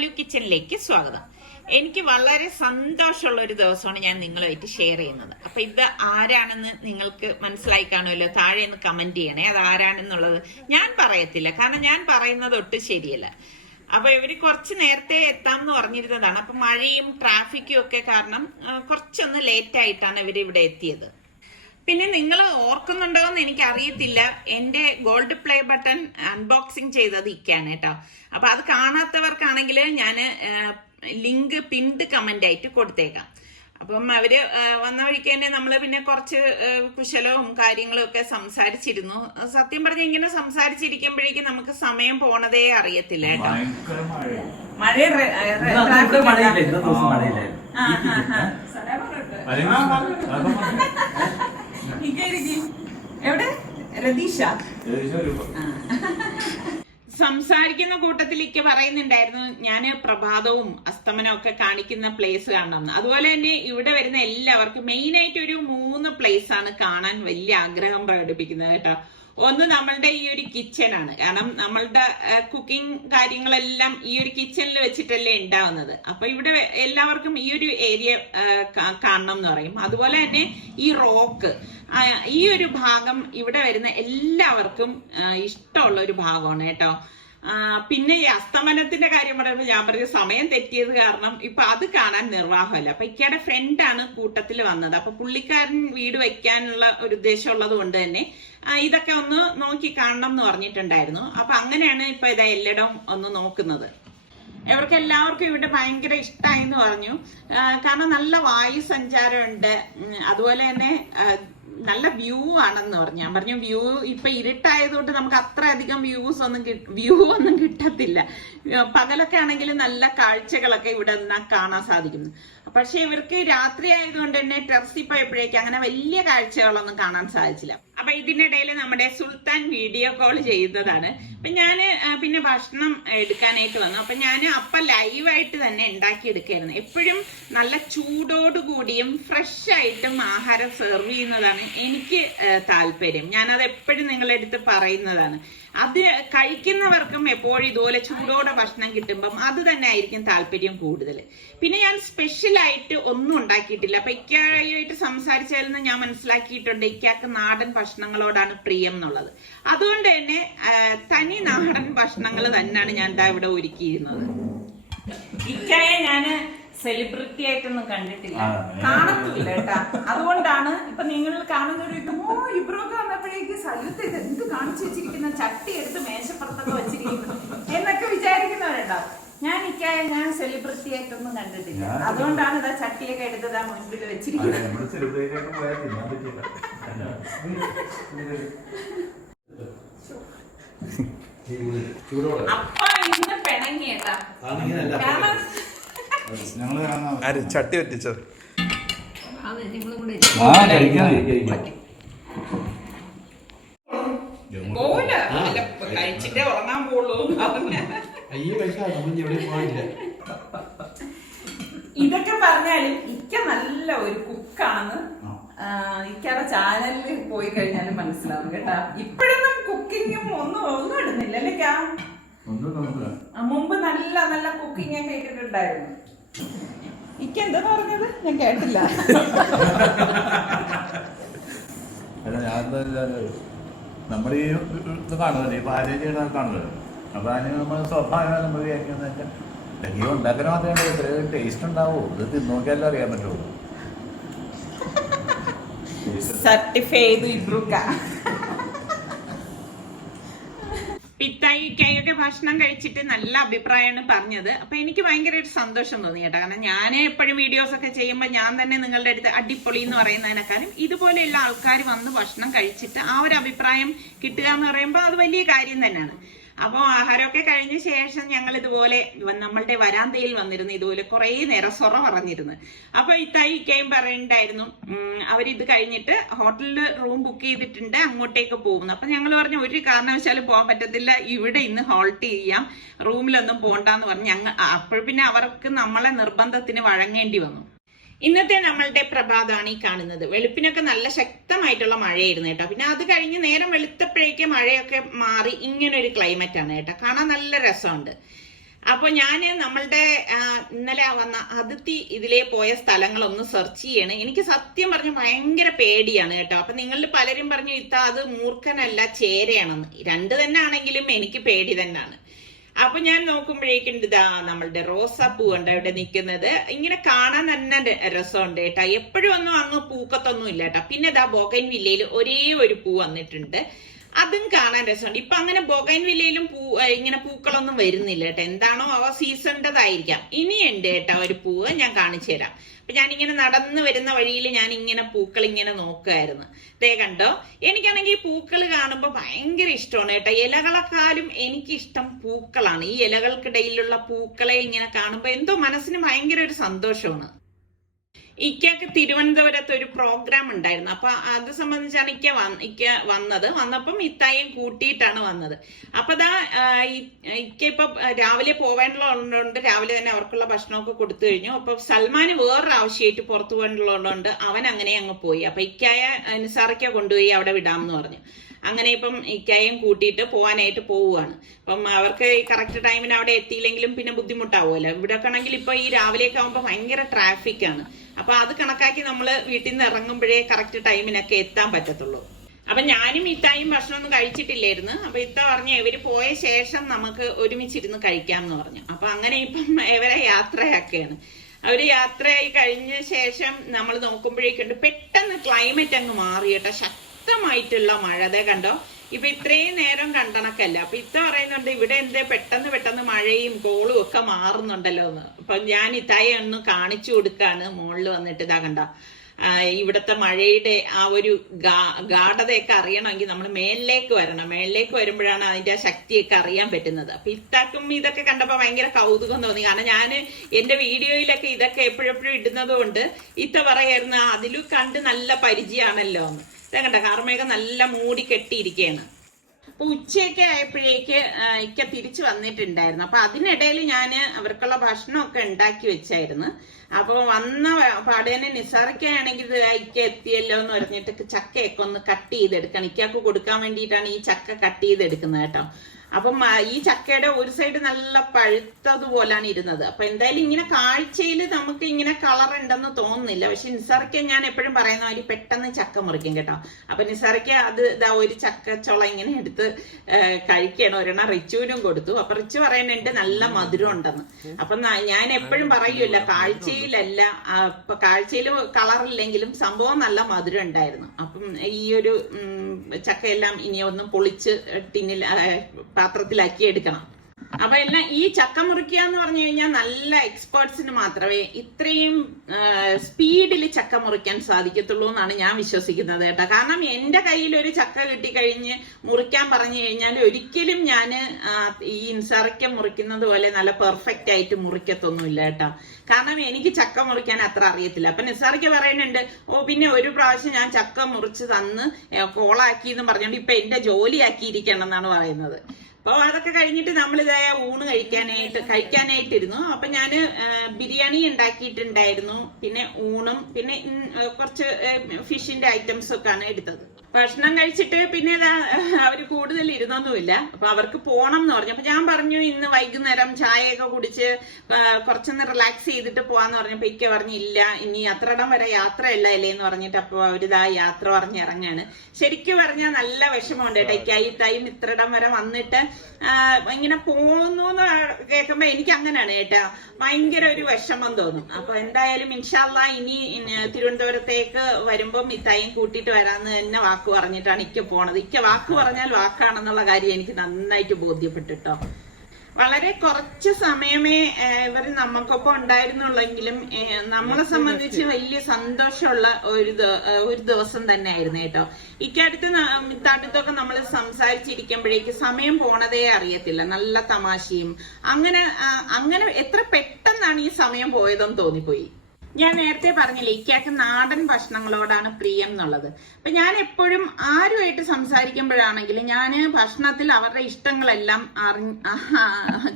സലു കിച്ചണിലേക്ക് സ്വാഗതം. എനിക്ക് വളരെ സന്തോഷമുള്ള ഒരു ദിവസമാണ് ഞാൻ നിങ്ങളുമായിട്ട് ഷെയർ ചെയ്യുന്നത്. അപ്പൊ ഇത് ആരാണെന്ന് നിങ്ങൾക്ക് മനസ്സിലായി കാണുമല്ലോ. താഴെ ഒന്ന് കമന്റ് ചെയ്യണേ അത് ആരാണെന്നുള്ളത്. ഞാൻ പറയത്തില്ല, കാരണം ഞാൻ പറയുന്നത് ഒട്ടും ശരിയല്ല. അപ്പൊ ഇവര് കുറച്ച് നേരത്തെ എത്താമെന്ന് പറഞ്ഞിരുന്നതാണ്. അപ്പൊ മഴയും ട്രാഫിക്കും ഒക്കെ കാരണം കുറച്ചൊന്ന് ലേറ്റ് ആയിട്ടാണ് ഇവര് ഇവിടെ എത്തിയത്. പിന്നെ നിങ്ങൾ ഓർക്കുന്നുണ്ടോ എന്ന് എനിക്ക് അറിയത്തില്ല, എന്റെ ഗോൾഡ് പ്ലേ ബട്ടൺ അൺബോക്സിങ് ചെയ്തത് ഇക്കാണ് കേട്ടോ. അപ്പൊ അത് കാണാത്തവർക്കാണെങ്കിൽ ഞാൻ ലിങ്ക് പിൻഡ് കമന്റ് ആയിട്ട് കൊടുത്തേക്കാം. അപ്പം അവര് വന്ന വഴിക്ക് തന്നെ നമ്മള് പിന്നെ കുറച്ച് കുശലവും കാര്യങ്ങളും ഒക്കെ സംസാരിച്ചിരുന്നു. സത്യം പറഞ്ഞ ഇങ്ങനെ സംസാരിച്ചിരിക്കുമ്പോഴേക്കും നമുക്ക് സമയം പോണതേ അറിയത്തില്ല കേട്ടോ. എവിടെ രതീഷ സംസാരിക്കുന്ന കൂട്ടത്തിലേക്ക് പറയുന്നുണ്ടായിരുന്നു ഞാൻ പ്രഭാതവും അസ്തമനവും ഒക്കെ കാണിക്കുന്ന പ്ലേസ് കാണണം. അതുപോലെ തന്നെ ഇവിടെ വരുന്ന എല്ലാവർക്കും മെയിൻ ആയിട്ട് ഒരു 3 പ്ലേസ് ആണ് കാണാൻ വലിയ ആഗ്രഹം പ്രകടിപ്പിക്കുന്നത് കേട്ടോ. ഒന്ന് നമ്മളുടെ ഈ ഒരു കിച്ചൺ ആണ്, കാരണം നമ്മളുടെ കുക്കിംഗ് കാര്യങ്ങളെല്ലാം ഈ ഒരു കിച്ചണിൽ വെച്ചിട്ടല്ലേ ഉണ്ടാവുന്നത്. അപ്പൊ ഇവിടെ എല്ലാവർക്കും ഈ ഒരു ഏരിയ കാണണം എന്ന് പറയും. അതുപോലെ തന്നെ ഈ റോക്ക്, ഈ ഒരു ഭാഗം ഇവിടെ വരുന്ന എല്ലാവർക്കും ഇഷ്ടമുള്ള ഒരു ഭാഗമാണ് കേട്ടോ. പിന്നെ ഈ അസ്തമനത്തിന്റെ കാര്യം പറയുമ്പോൾ ഞാൻ പറഞ്ഞ സമയം തെറ്റിയത് കാരണം ഇപ്പൊ അത് കാണാൻ നിർവാഹമല്ല. അപ്പൊ ഇക്കയുടെ ഫ്രണ്ടാണ് കൂട്ടത്തിൽ വന്നത്. അപ്പൊ പുള്ളിക്കാരൻ വീട് വെക്കാനുള്ള ഒരു ഉദ്ദേശം ഉള്ളത് കൊണ്ട് തന്നെ ഇതൊക്കെ ഒന്ന് നോക്കി കാണണം എന്ന് പറഞ്ഞിട്ടുണ്ടായിരുന്നു. അപ്പൊ അങ്ങനെയാണ് ഇപ്പൊ ഇതാ എല്ലായിടവും ഒന്ന് നോക്കുന്നത്. ഇവർക്ക് എല്ലാവർക്കും ഇവിടെ ഭയങ്കര ഇഷ്ടമായി എന്ന് പറഞ്ഞു. കാരണം നല്ല വായു സഞ്ചാരമുണ്ട്, അതുപോലെ തന്നെ നല്ല വ്യൂ ആണെന്ന് പറഞ്ഞു. ഞാൻ പറഞ്ഞു വ്യൂ ഇപ്പൊ ഇരുട്ടായതുകൊണ്ട് നമുക്ക് അത്ര അധികം വ്യൂ ഒന്നും കിട്ടത്തില്ല. പകലൊക്കെ ആണെങ്കിൽ നല്ല കാഴ്ചകളൊക്കെ ഇവിടെ നിന്നാൽ കാണാൻ സാധിക്കുന്നു. പക്ഷെ ഇവർക്ക് രാത്രി ആയതുകൊണ്ട് തന്നെ ടെറസിൽ പോയപ്പോഴേക്കും അങ്ങനെ വലിയ കാഴ്ചകളൊന്നും കാണാൻ സാധിച്ചില്ല. അപ്പൊ ഇതിനിടയിൽ നമ്മുടെ സുൽത്താൻ വീഡിയോ കോൾ ചെയ്യുന്നതാണ്. അപ്പൊ ഞാന് പിന്നെ ഭക്ഷണം എടുക്കാനായിട്ട് വന്നു. അപ്പൊ ഞാൻ ലൈവായിട്ട് തന്നെ ഉണ്ടാക്കി എടുക്കായിരുന്നു. എപ്പോഴും നല്ല ചൂടോടുകൂടിയും ഫ്രഷ് ആയിട്ടും ആഹാരം സെർവ് ചെയ്യുന്നതാണ് എനിക്ക് താല്പര്യം. ഞാനത് എപ്പോഴും നിങ്ങളുടെ അടുത്ത് പറയുന്നതാണ്. അത് കഴിക്കുന്നവർക്കും എപ്പോഴും ഇതുപോലെ ചൂടോടെ ഭക്ഷണം കിട്ടുമ്പം അത് തന്നെ ആയിരിക്കും താല്പര്യം കൂടുതൽ. പിന്നെ ഞാൻ സ്പെഷ്യലായിട്ട് ഒന്നും ഉണ്ടാക്കിയിട്ടില്ല. അപ്പൊ ഇക്കായിട്ട് സംസാരിച്ചാൽ ഞാൻ മനസ്സിലാക്കിയിട്ടുണ്ട് ഇക്കാക്ക് നാടൻ ഭക്ഷണങ്ങളോടാണ് പ്രിയം എന്നുള്ളത്. അതുകൊണ്ട് തന്നെ തനി നാടൻ ഭക്ഷണങ്ങൾ തന്നെയാണ് ഞാൻ ഇവിടെ ഒരുക്കിയിരുന്നത്. ഇക്കായെ ഞാന് സെലിബ്രിറ്റി ആയിട്ടൊന്നും കണ്ടിട്ടില്ല, കാണത്തില്ല കേട്ടാ. അതുകൊണ്ടാണ് ഇപ്പൊ നിങ്ങൾ കാണുന്നവർ ഇബ്രോക്ക വന്നപ്പോഴേക്ക് സലുത്ത് ഇത് എന്ത് കാണിച്ചു വെച്ചിരിക്കുന്ന, ചട്ടി എടുത്ത് മേശപ്പുറത്തൊക്കെ വെച്ചിരിക്കുന്നു എന്നൊക്കെ വിചാരിക്കുന്നവരുണ്ടാവും. ഞാൻ സെലിബ്രിറ്റി ആയിട്ടൊന്നും കണ്ടിട്ടില്ല. അതുകൊണ്ടാണ് ഇതാ ചട്ടിയൊക്കെ എടുത്തതാ മുൻപിൽ വെച്ചിരിക്കുന്നത്. അപ്പ ഇന്ന് പിണങ്ങിയേട്ടാ, ചട്ടി പറ്റിച്ചോ കഴിച്ചിട്ടേ ഉറങ്ങാൻ പോളൂ. ഇതൊക്കെ പറഞ്ഞാലും ഇക്ക നല്ല ഒരു കുക്കാണെന്ന് ഇക്കയുടെ ചാനലിൽ പോയി കഴിഞ്ഞാലും മനസ്സിലാവും കേട്ടാ. ഇപ്പോഴൊന്നും കുക്കിങ്ങും ഒന്നും ഇടുന്നില്ല അല്ലേ? മുമ്പ് നല്ല നല്ല കുക്കിംഗ് ഒക്കെ ഇട്ടിട്ടുണ്ടായിരുന്നു. ഇക്ക എന്താ പറഞ്ഞത് ഞാൻ കേട്ടില്ല. നമ്മൾ ഈ ഇത് കാണുന്നത് ഈ പാചകം ചെയ്യണ കാണുന്നത്. അപ്പൊ അതിന് നമ്മൾ സ്വാഭാവികമായി നമ്മൾ വിചാരിക്കുന്നത് വെച്ചാൽ ഈ ഉണ്ടാക്കാൻ മാത്രമേ ഇത്ര ടേസ്റ്റ് ഉണ്ടാവൂ, ഇത് തിന്നോക്കിയാലും അറിയാൻ പറ്റുള്ളൂ. സർട്ടിഫൈഡ് ഇബ്രൂക്ക. പിത്തായിക്കൊക്കെ ഭക്ഷണം കഴിച്ചിട്ട് നല്ല അഭിപ്രായമാണ് പറഞ്ഞത്. അപ്പൊ എനിക്ക് ഭയങ്കര ഒരു സന്തോഷം തോന്നി കേട്ടോ. കാരണം ഞാൻ എപ്പോഴും വീഡിയോസ് ഒക്കെ ചെയ്യുമ്പോൾ ഞാൻ തന്നെ നിങ്ങളുടെ അടുത്ത് അടിപൊളി എന്ന് പറയുന്നതിനേക്കാളും ഇതുപോലെയുള്ള ആൾക്കാർ വന്ന് ഭക്ഷണം കഴിച്ചിട്ട് ആ ഒരു അഭിപ്രായം കിട്ടുക എന്ന് പറയുമ്പോൾ അത് വലിയ കാര്യം തന്നെയാണ്. അപ്പോൾ ആഹാരമൊക്കെ കഴിഞ്ഞ ശേഷം ഞങ്ങൾ ഇതുപോലെ നമ്മളുടെ വരാന്തയിൽ വന്നിരുന്നു. ഇതുപോലെ കുറേ നേരം സൊറ പറഞ്ഞിരുന്നു. അപ്പൊ ഇത്തായിക്കയും പറയുന്നുണ്ടായിരുന്നു അവരിത് കഴിഞ്ഞിട്ട് ഹോട്ടലിൽ റൂം ബുക്ക് ചെയ്തിട്ടുണ്ട്, അങ്ങോട്ടേക്ക് പോകുന്നു. അപ്പൊ ഞങ്ങൾ പറഞ്ഞു ഒരു കാരണവശാലും പോകാൻ പറ്റത്തില്ല, ഇവിടെ ഇന്ന് ഹോൾട്ട് ചെയ്യാം, റൂമിലൊന്നും പോകണ്ടെന്ന് പറഞ്ഞു. അപ്പോൾ പിന്നെ അവർക്ക് നമ്മളെ നിർബന്ധത്തിന് വഴങ്ങേണ്ടി വന്നു. ഇന്നത്തെ നമ്മളുടെ പ്രഭാതമാണ് ഈ കാണുന്നത്. വെളുപ്പിനൊക്കെ നല്ല ശക്തമായിട്ടുള്ള മഴയായിരുന്നു കേട്ടോ. പിന്നെ അത് കഴിഞ്ഞ് നേരം വെളുത്തപ്പോഴേക്ക് മഴയൊക്കെ മാറി ഇങ്ങനൊരു ക്ലൈമറ്റ് ആണ് കേട്ടോ. കാണാൻ നല്ല രസമുണ്ട്. അപ്പൊ ഞാന് നമ്മളുടെ ഇന്നലെ വന്ന അതിഥി ഇതിലേ പോയ സ്ഥലങ്ങളൊന്ന് സെർച്ച് ചെയ്യണം. എനിക്ക് സത്യം പറഞ്ഞ ഭയങ്കര പേടിയാണ് കേട്ടോ. അപ്പൊ നിങ്ങളിൽ പലരും പറഞ്ഞു അത് മൂർഖനല്ല ചേരയാണെന്ന്. രണ്ട് തന്നെ ആണെങ്കിലും എനിക്ക് പേടി തന്നെയാണ്. അപ്പൊ ഞാൻ നോക്കുമ്പോഴേക്കും ഇതാ നമ്മളുടെ റോസാപ്പൂ ഉണ്ട് ഇവിടെ നിൽക്കുന്നത്. ഇങ്ങനെ കാണാൻ തന്നെ രസമുണ്ട് കേട്ടോ. എപ്പോഴും ഒന്നും അങ്ങ് പൂക്കത്തൊന്നും ഇല്ല കേട്ടോ. പിന്നെ ഇതാ ബൊഗൈൻ വില്ലയിൽ ഒരേ ഒരു പൂ വന്നിട്ടുണ്ട്, അതും കാണാൻ രസമുണ്ട്. ഇപ്പൊ അങ്ങനെ ബൊഗൈൻ വില്ലയിലും ഇങ്ങനെ പൂക്കളൊന്നും വരുന്നില്ല കേട്ടോ. എന്താണോ അവ സീസണിൻ്റെതായിരിക്കാം. ഇനിയുണ്ട് കേട്ടോ ഒരു പൂവ്, ഞാൻ കാണിച്ചു തരാം. അപ്പൊ ഞാനിങ്ങനെ നടന്നു വരുന്ന വഴിയിൽ ഞാൻ ഇങ്ങനെ പൂക്കൾ ഇങ്ങനെ നോക്കുമായിരുന്നു. ദേ കണ്ടോ, എനിക്കാണെങ്കിൽ പൂക്കൾ കാണുമ്പോൾ ഭയങ്കര ഇഷ്ടമാണ് കേട്ടോ. ഇലകളെക്കാളും എനിക്കിഷ്ടം പൂക്കളാണ്. ഈ ഇലകൾക്കിടയിലുള്ള പൂക്കളെ ഇങ്ങനെ കാണുമ്പോൾ എന്തോ മനസ്സിന് ഭയങ്കര ഒരു സന്തോഷമാണ്. ഇക്കക്ക് തിരുവനന്തപുരത്ത് ഒരു പ്രോഗ്രാം ഉണ്ടായിരുന്നു. അപ്പൊ അത് സംബന്ധിച്ചാണ് ഇക്ക വന്നപ്പം ഇത്തായും കൂട്ടിയിട്ടാണ് വന്നത്. അപ്പൊ ഇക്ക ഇപ്പൊ രാവിലെ പോവേണ്ടതുകൊണ്ട് രാവിലെ തന്നെ അവർക്കുള്ള ഭക്ഷണമൊക്കെ കൊടുത്തു കഴിഞ്ഞു. അപ്പൊ സൽമാന് വേറൊരു ആവശ്യമായിട്ട് പുറത്തു പോകേണ്ടതുകൊണ്ട് അവൻ അങ്ങനെ അങ്ങ് പോയി. അപ്പൊ ഇക്കായ നിസാറയ്ക്ക കൊണ്ടുപോയി അവിടെ വിടാമെന്ന് പറഞ്ഞു. അങ്ങനെ ഇപ്പം ഇക്കായും കൂട്ടിയിട്ട് പോകാനായിട്ട് പോവുകയാണ്. അപ്പം അവർക്ക് കറക്റ്റ് ടൈമിന് അവിടെ എത്തിയില്ലെങ്കിലും പിന്നെ ബുദ്ധിമുട്ടാവുമല്ലോ. ഇവിടെ ആണെങ്കിൽ ഇപ്പൊ ഈ രാവിലെയൊക്കെ ആകുമ്പോൾ ഭയങ്കര ട്രാഫിക് ആണ്. അപ്പൊ അത് കണക്കാക്കി നമ്മൾ വീട്ടിൽ നിന്ന് ഇറങ്ങുമ്പോഴേ കറക്റ്റ് ടൈമിനൊക്കെ എത്താൻ പറ്റത്തുള്ളൂ. അപ്പൊ ഞാനും ഇത്തായും ഭക്ഷണമൊന്നും കഴിച്ചിട്ടില്ലായിരുന്നു. അപ്പൊ ഇത്ത പറഞ്ഞു ഇവര് പോയ ശേഷം നമുക്ക് ഒരുമിച്ചിരുന്ന് കഴിക്കാമെന്ന് പറഞ്ഞു. അപ്പൊ അങ്ങനെ ഇപ്പം ഇവരെ യാത്രയാക്കുകയാണ്. അവര് യാത്രയായി കഴിഞ്ഞ ശേഷം നമ്മൾ നോക്കുമ്പോഴേക്കുണ്ട് പെട്ടെന്ന് ക്ലൈമറ്റ് അങ്ങ് മാറിയിട്ടോ. ശക്തമായിട്ടുള്ള മഴ. അതേ കണ്ടോ, ഇപ്പൊ ഇത്രയും നേരം കണ്ടണക്കല്ല. അപ്പൊ ഇത്ത പറയുന്നുണ്ട് ഇവിടെ എന്തേ പെട്ടെന്ന് മഴയും കോളും ഒക്കെ മാറുന്നുണ്ടല്ലോ എന്ന്. അപ്പൊ ഞാൻ ഇത്തായെ ഒന്ന് കാണിച്ചു കൊടുക്കാണ്. മുകളിൽ വന്നിട്ട് ഇതാ കണ്ട, ഇവിടുത്തെ മഴയുടെ ആ ഒരു ഗാഠതയൊക്കെ അറിയണമെങ്കിൽ നമ്മൾ മേലിലേക്ക് വരണം. മേലിലേക്ക് വരുമ്പോഴാണ് അതിന്റെ ആ ശക്തിയൊക്കെ അറിയാൻ പറ്റുന്നത്. അപ്പൊ ഇത്താക്കും ഇതൊക്കെ കണ്ടപ്പോ ഭയങ്കര കൗതുകം തോന്നി. കാരണം ഞാൻ എന്റെ വീഡിയോയിലൊക്കെ ഇതൊക്കെ എപ്പോഴെപ്പോഴും ഇടുന്നത് കൊണ്ട് ഇത്ത പറയായിരുന്നു അതിലും കണ്ട് നല്ല പരിചയമാണല്ലോ എന്ന്. കണ്ട കാർമേഘം നല്ല മൂടി കെട്ടിയിരിക്കുകയാണ്. അപ്പൊ ഉച്ചയൊക്കെ ആയപ്പോഴേക്ക് ഇക്ക തിരിച്ചു വന്നിട്ടുണ്ടായിരുന്നു. അപ്പൊ അതിനിടയിൽ ഞാൻ അവർക്കുള്ള ഭക്ഷണമൊക്കെ ഉണ്ടാക്കി വെച്ചായിരുന്നു. അപ്പൊ വന്ന പാടേനെ നിസാറിക്കാണെങ്കിൽ ഇക്ക എത്തിയല്ലോ എന്ന് പറഞ്ഞിട്ട് ചക്കയൊക്കെ ഒന്ന് കട്ട് ചെയ്തെടുക്കണം. ഇക്കക്ക് കൊടുക്കാൻ വേണ്ടിയിട്ടാണ് ഈ ചക്ക കട്ട് ചെയ്തെടുക്കുന്നത് കേട്ടോ. അപ്പം ഈ ചക്കയുടെ ഒരു സൈഡ് നല്ല പഴുത്തതുപോലാണ് ഇരുന്നത്. അപ്പൊ എന്തായാലും ഇങ്ങനെ കാഴ്ചയിൽ നമുക്ക് ഇങ്ങനെ കളർ ഉണ്ടെന്ന് തോന്നുന്നില്ല. പക്ഷെ നിസാറിക്ക ഞാൻ എപ്പോഴും പറയുന്ന മാതിരി പെട്ടെന്ന് ചക്ക മുറിക്കും കേട്ടോ. അപ്പൊ നിസാറിക്ക അത് ഇതാ ഒരു ചക്കച്ചോള ഇങ്ങനെ എടുത്ത് കഴിക്കണം. ഒരെണ്ണം റിച്ചുവിനും കൊടുത്തു. അപ്പൊ റിച്ചു പറയുന്നുണ്ട് നല്ല മധുരം ഉണ്ടെന്ന്. അപ്പൊ ഞാൻ എപ്പോഴും പറയൂല കാഴ്ചയിലല്ല, ഇപ്പൊ കാഴ്ചയിൽ കളറില്ലെങ്കിലും സംഭവം നല്ല മധുരം ഉണ്ടായിരുന്നു. അപ്പം ഈ ഒരു ചക്കയെല്ലാം ഇനി ഒന്നും പൊളിച്ച് ടിന്നിൽ പാത്രത്തിലാക്കി എടുക്കണം. അപ്പൊ എല്ലാം ഈ ചക്ക മുറിക്കുക എന്ന് പറഞ്ഞു കഴിഞ്ഞാൽ നല്ല എക്സ്പേർട്സിന് മാത്രമേ ഇത്രയും സ്പീഡിൽ ചക്ക മുറിക്കാൻ സാധിക്കത്തുള്ളൂ എന്നാണ് ഞാൻ വിശ്വസിക്കുന്നത് കേട്ടോ. കാരണം എന്റെ കയ്യിൽ ഒരു ചക്ക കിട്ടിക്കഴിഞ്ഞ് മുറിക്കാൻ പറഞ്ഞു കഴിഞ്ഞാൽ ഒരിക്കലും ഞാൻ ഈ ഇൻസറക്ക മുറിക്കുന്നത് പോലെ നല്ല പെർഫെക്റ്റ് ആയിട്ട് മുറിക്കത്തൊന്നുമില്ല കേട്ടോ. കാരണം എനിക്ക് ചക്ക മുറിക്കാൻ അത്ര അറിയത്തില്ല. അപ്പൊ നിസാറിക്ക് പറയുന്നുണ്ട് പിന്നെ ഒരു പ്രാവശ്യം ഞാൻ ചക്ക മുറിച്ച് തന്ന് കോളാക്കി എന്ന് പറഞ്ഞുകൊണ്ട് ഇപ്പൊ എന്റെ ജോലിയാക്കിയിരിക്കണം എന്നാണ് പറയുന്നത്. അപ്പൊ അതൊക്കെ കഴിഞ്ഞിട്ട് നമ്മളിതായ ഊണ് കഴിക്കാനായിട്ടിരുന്നു. അപ്പൊ ഞാന് ബിരിയാണി ഉണ്ടാക്കിയിട്ടുണ്ടായിരുന്നു. പിന്നെ ഊണും പിന്നെ കുറച്ച് ഫിഷിന്റെ ഐറ്റംസ് ഒക്കെയാണ് എടുത്തത്. ഭക്ഷണം കഴിച്ചിട്ട് പിന്നെ അവര് കൂടുതൽ ഇരുന്നൊന്നുമില്ല. അപ്പൊ അവർക്ക് പോണം എന്ന് പറഞ്ഞു. അപ്പൊ ഞാൻ പറഞ്ഞു ഇന്ന് വൈകുന്നേരം ചായയൊക്കെ കുടിച്ച് കുറച്ചൊന്ന് റിലാക്സ് ചെയ്തിട്ട് പോവാന്ന് പറഞ്ഞപ്പോ ഇക്ക പറഞ്ഞു ഇല്ല ഇനി അത്രയിടം വരെ യാത്രയല്ല അല്ലേ എന്ന് പറഞ്ഞിട്ട് അപ്പൊ അവരിതാ യാത്ര പറഞ്ഞ് ഇറങ്ങാണ്. ശരിക്കും പറഞ്ഞാൽ നല്ല വിഷമമുണ്ട് കേട്ടോ. ഇക്കായിത്തായും ഇത്രയിടം വരെ വന്നിട്ട് ഇങ്ങനെ പോകുന്നു എന്ന് കേൾക്കുമ്പോ എനിക്ക് അങ്ങനെയാണ് കേട്ടോ, ഭയങ്കര ഒരു വിഷമം തോന്നും. അപ്പൊ എന്തായാലും ഇൻഷാ അല്ലാഹ് ഇനി തിരുവനന്തപുരത്തേക്ക് വരുമ്പം ഇത്തായും കൂട്ടിയിട്ട് വരാന്ന് തന്നെ വാക്ക് പറഞ്ഞിട്ടാണ് ഇക്ക പോണത്. ഇക്ക വാക്ക് പറഞ്ഞാൽ വാക്കാണെന്നുള്ള കാര്യം എനിക്ക് നന്നായിട്ട് ബോധ്യപ്പെട്ടിട്ടോ. വളരെ കുറച്ച് സമയമേ ഇവർ നമുക്കൊപ്പം ഉണ്ടായിരുന്നുള്ളെങ്കിലും നമ്മളെ സംബന്ധിച്ച് വലിയ സന്തോഷമുള്ള ഒരു ദിവസം തന്നെ ആയിരുന്നു കേട്ടോ. ഇക്കടുത്തൊക്കെ നമ്മൾ സംസാരിച്ചിരിക്കുമ്പോഴേക്ക് സമയം പോണതേ അറിയത്തില്ല. നല്ല തമാശയും അങ്ങനെ എത്ര പെട്ടെന്നാണ് ഈ സമയം പോയതെന്ന് തോന്നിപ്പോയി. ഞാൻ നേരത്തെ പറഞ്ഞില്ലേ ഇക്കയ്ക്ക് നാടൻ ഭക്ഷണങ്ങളോടാണ് പ്രിയം എന്നുള്ളത്. അപ്പൊ ഞാൻ എപ്പോഴും ആരുമായിട്ട് സംസാരിക്കുമ്പോഴാണെങ്കിലും ഞാൻ ഭക്ഷണത്തിൽ അവരുടെ ഇഷ്ടങ്ങളെല്ലാം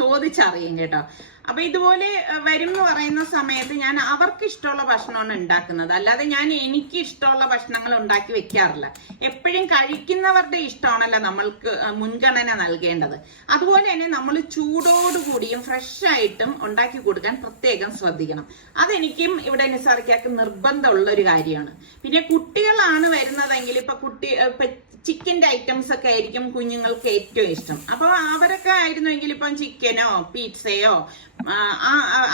ചോദിച്ചറിയും കേട്ടോ. അപ്പൊ ഇതുപോലെ വരും എന്ന് പറയുന്ന സമയത്ത് ഞാൻ അവർക്ക് ഇഷ്ടമുള്ള ഭക്ഷണമാണ് ഉണ്ടാക്കുന്നത്, അല്ലാതെ ഞാൻ എനിക്ക് ഇഷ്ടമുള്ള ഭക്ഷണങ്ങൾ ഉണ്ടാക്കി വെക്കാറില്ല. എപ്പോഴും കഴിക്കുന്നവരുടെ ഇഷ്ടമാണല്ലോ നമ്മൾക്ക് മുൻഗണന നൽകേണ്ടത്. അതുപോലെ തന്നെ നമ്മൾ ചൂടോടുകൂടിയും ഫ്രഷ് ആയിട്ടും ഉണ്ടാക്കി കൊടുക്കാൻ പ്രത്യേകം ശ്രദ്ധിക്കണം. അതെനിക്കും ഇവിടെ നിസാറിക്കാക്ക് നിർബന്ധമുള്ള ഒരു കാര്യമാണ്. പിന്നെ കുട്ടികളാണ് വരുന്നതെങ്കിൽ ഇപ്പൊ ചിക്കൻ്റെ ഐറ്റംസ് ഒക്കെ ആയിരിക്കും കുഞ്ഞുങ്ങൾക്ക് ഏറ്റവും ഇഷ്ടം. അപ്പൊ അവരൊക്കെ ആയിരുന്നെങ്കിൽ ഇപ്പം ചിക്കനോ പിസ്സയോ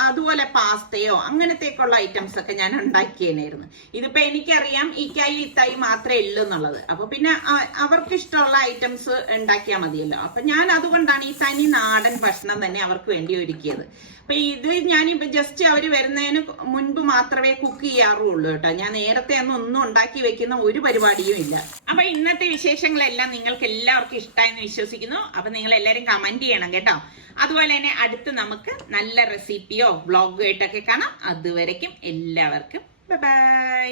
അതുപോലെ പാസ്തയോ അങ്ങനത്തേക്കുള്ള ഐറ്റംസ് ഒക്കെ ഞാൻ ഉണ്ടാക്കിയേനായിരുന്നു. ഇതിപ്പോ എനിക്കറിയാം ഈ തൈ മാത്രമേ ഉള്ളൂ എന്നുള്ളത്. അപ്പൊ പിന്നെ അവർക്ക് ഇഷ്ടമുള്ള ഐറ്റംസ് ഉണ്ടാക്കിയാൽ മതിയല്ലോ. അപ്പൊ ഞാൻ അതുകൊണ്ടാണ് ഈ തനി നാടൻ ഭക്ഷണം തന്നെ അവർക്ക് വേണ്ടി ഒരുക്കിയത്. അപ്പൊ ഇത് ഞാനിപ്പോ ജസ്റ്റ് അവര് വരുന്നതിന് മുൻപ് മാത്രമേ കുക്ക് ചെയ്യാറുള്ളൂ കേട്ടോ. ഞാൻ നേരത്തെ ഒന്നും ഉണ്ടാക്കി വെക്കുന്ന ഒരു പരിപാടിയും ഇല്ല. അപ്പൊ ഇന്നത്തെ വിശേഷങ്ങളെല്ലാം നിങ്ങൾക്ക് എല്ലാവർക്കും ഇഷ്ടമായെന്ന് വിശ്വസിക്കുന്നു. അപ്പൊ നിങ്ങൾ എല്ലാവരും കമന്റ് ചെയ്യണം കേട്ടോ. അതുപോലെ തന്നെ അടുത്ത് നമുക്ക് നല്ല റെസിപ്പിയോ വ്ളോഗോ ആയിട്ടൊക്കെ കാണാം. അതുവരയ്ക്കും എല്ലാവർക്കും ബൈ ബൈ.